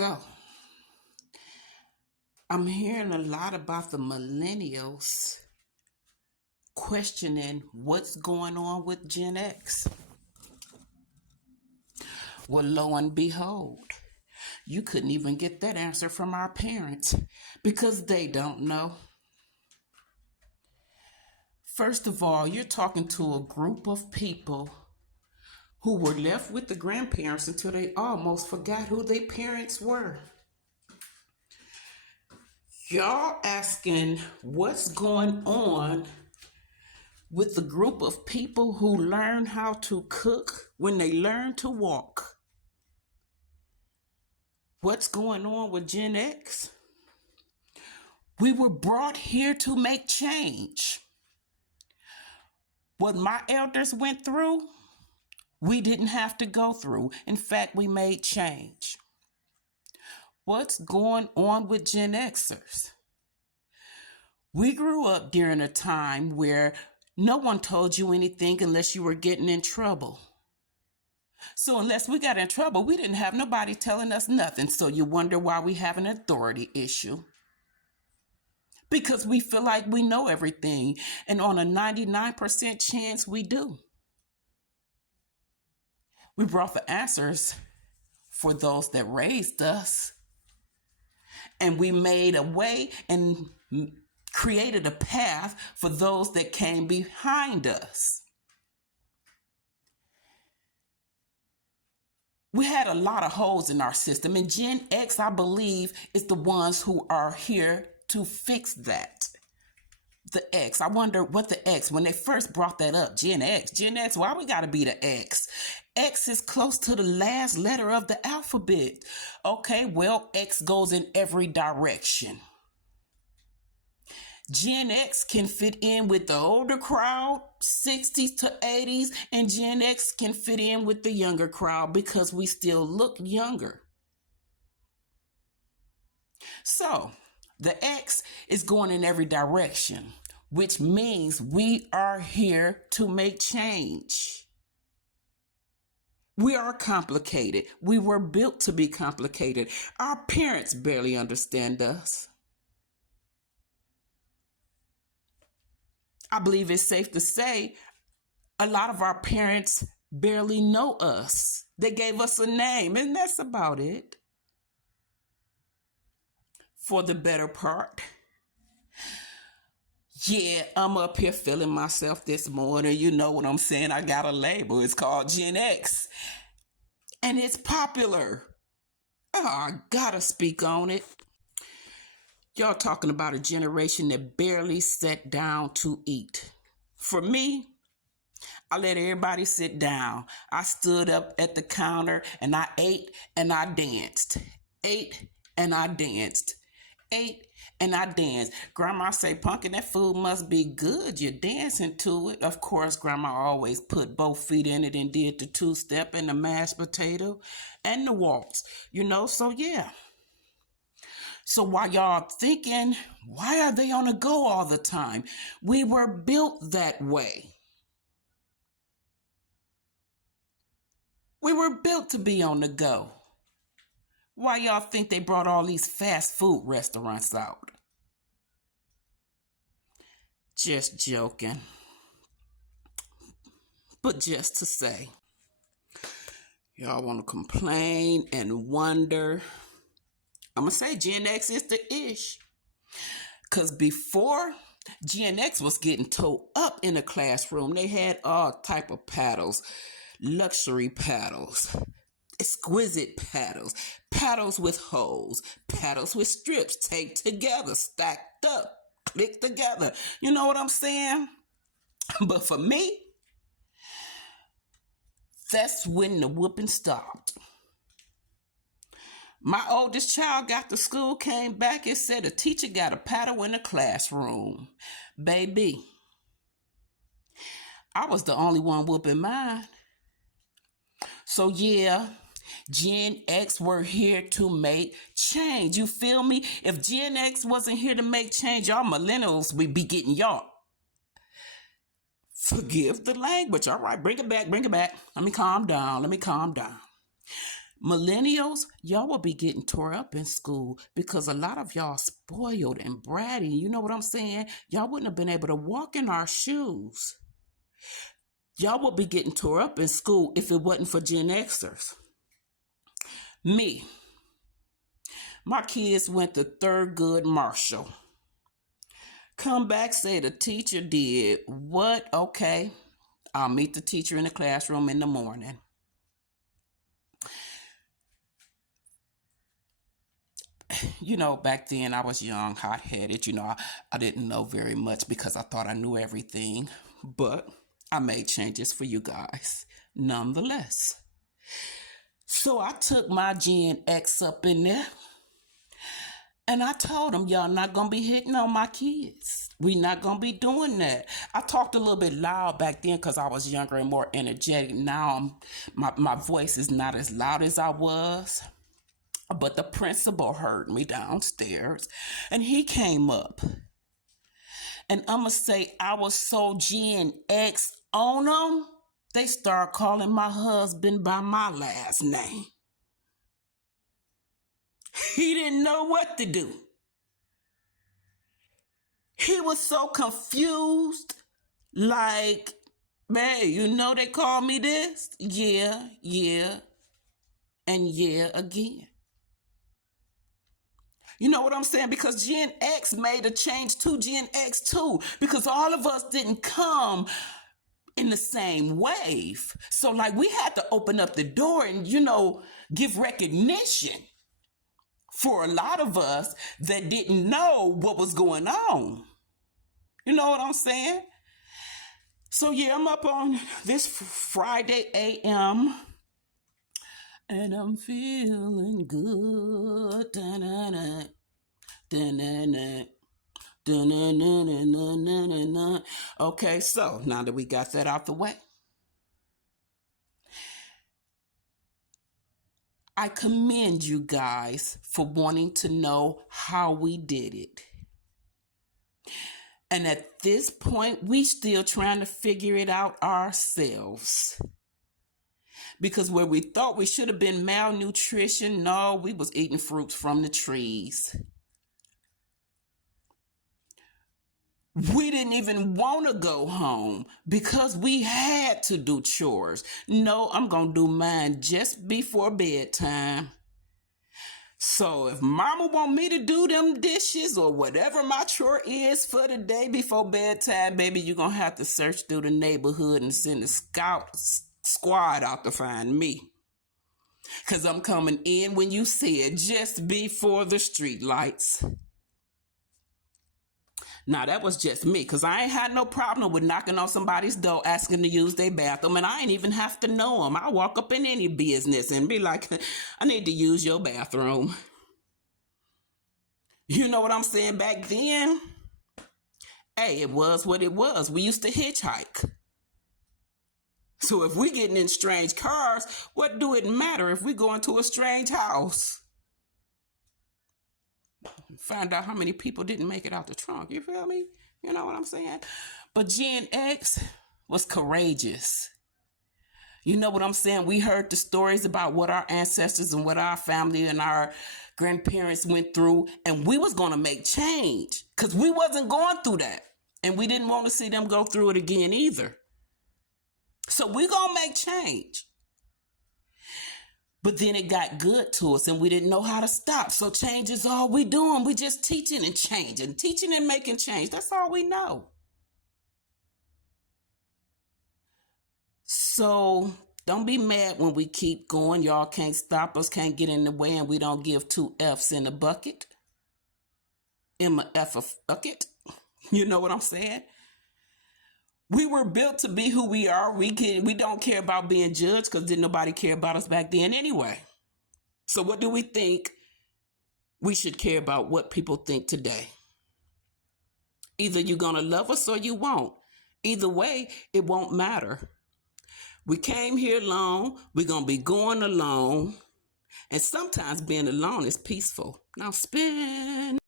So, I'm hearing a lot about the millennials questioning what's going on with Gen X. Well, lo and behold, you couldn't even get that answer from our parents because they don't know. First of all, you're talking to a group of people who were left with the grandparents until they almost forgot who their parents were. Y'all asking what's going on with the group of people who learn how to cook when they learn to walk. What's going on with Gen X? We were brought here to make change. What my elders went through, we didn't have to go through. In fact, we made change. What's going on with Gen Xers? We grew up during a time where no one told you anything unless you were getting in trouble. So unless we got in trouble, we didn't have nobody telling us nothing. So you wonder why we have an authority issue. Because we feel like we know everything. And on a 99% chance, we do. We brought the answers for those that raised us. And we made a way and created a path for those that came behind us. We had a lot of holes in our system, and Gen X, I believe, is the ones who are here to fix that. The X. I wonder what the X, when they first brought that up, Gen X, why we gotta be the X? X is close to the last letter of the alphabet. Okay, well, X goes in every direction. Gen X can fit in with the older crowd, 60s to 80s, and Gen X can fit in with the younger crowd because we still look younger. So, the X is going in every direction, which means we are here to make change. We are complicated. We were built to be complicated. Our parents barely understand us. I believe it's safe to say a lot of our parents barely know us. They gave us a name, and that's about it. For the better part. Yeah, I'm up here feeling myself this morning. You know what I'm saying? I got a label. It's called Gen X. And it's popular. Oh, I gotta speak on it. Y'all talking about a generation that barely sat down to eat. For me, I let everybody sit down. I stood up at the counter and I ate and I danced. Ate and I danced. Ate and I danced. Grandma say, "Pumpkin, that food must be good. You're dancing to it." Of course, Grandma always put both feet in it and did the two-step and the mashed potato and the waltz. So yeah. So while y'all thinking, why are they on the go all the time? We were built that way. We were built to be on the go. Why y'all think they brought all these fast food restaurants out? Just joking. But just to say, y'all want to complain and wonder. I'm going to say Gen X is the ish. Because before Gen X was getting towed up in the classroom, they had all type of paddles, luxury paddles, exquisite paddles, paddles with holes, paddles with strips taped together, stacked up, clicked together. You know what I'm saying? But for me, that's when the whooping stopped. My oldest child got to school, came back and said the teacher got a paddle in the classroom. Baby, I was the only one whooping mine. So yeah, Gen X were here to make change. You feel me? If Gen X wasn't here to make change, y'all millennials would be getting y'all. Forgive the language. All right, bring it back. Let me calm down. Millennials, y'all will be getting tore up in school because a lot of y'all spoiled and bratty. You know what I'm saying? Y'all wouldn't have been able to walk in our shoes. Y'all would be getting tore up in school if it wasn't for Gen Xers. Me, my kids went to Thurgood Marshall. Come back, say the teacher did what? Okay, I'll meet the teacher in the classroom in the morning. You know, back then I was young, hot-headed. You know, I didn't know very much because I thought I knew everything. But I made changes for you guys, nonetheless. So I took my Gen X up in there and I told them, y'all not going to be hitting on my kids. We not going to be doing that. I talked a little bit loud back then because I was younger and more energetic. Now my voice is not as loud as I was. But the principal heard me downstairs and he came up. And I'm going to say I was so Gen X on them, they start calling my husband by my last name. He didn't know what to do. He was so confused, like, man, you know they call me this? Yeah, and yeah again. You know what I'm saying? Because Gen X made a change to Gen X too, because all of us didn't come in the same wave. So like we had to open up the door and, you know, give recognition for a lot of us that didn't know what was going on. You know what I'm saying? So yeah, I'm up on this Friday AM and I'm feeling good. Da-na-na. Da-na-na. Da-na-na-na-na-na-na. Okay, so now that we got that out the way, I commend you guys for wanting to know how we did it. And at this point, we still trying to figure it out ourselves. Because where we thought we should have been malnutrition, no, we was eating fruits from the trees. We didn't even want to go home because we had to do chores. No, I'm going to do mine just before bedtime. So if mama want me to do them dishes or whatever my chore is for the day before bedtime, baby, you're going to have to search through the neighborhood and send a squad out to find me. Because I'm coming in when you said just before the street lights. Now, that was just me, because I ain't had no problem with knocking on somebody's door asking to use their bathroom, and I ain't even have to know them. I walk up in any business and be like, I need to use your bathroom. You know what I'm saying? Back then, hey, it was what it was. We used to hitchhike. So if we getting in strange cars, what do it matter if we go into a strange house? Find out how many people didn't make it out the trunk. You feel me? You know what I'm saying? But Gen X was courageous. You know what I'm saying? We heard the stories about what our ancestors and what our family and our grandparents went through, and we was going to make change because we wasn't going through that. And we didn't want to see them go through it again either. So we going to make change. But then it got good to us and we didn't know how to stop. So change is all we doing. We just teaching and changing, teaching and making change. That's all we know. So don't be mad when we keep going. Y'all can't stop us, can't get in the way, and we don't give 2 F's in the bucket. M-A-F a bucket. You know what I'm saying? We were built to be who we are. We don't care about being judged because didn't nobody care about us back then anyway. So what do we think we should care about what people think today? Either you're going to love us or you won't. Either way, it won't matter. We came here alone. We're going to be going alone. And sometimes being alone is peaceful. Now spin.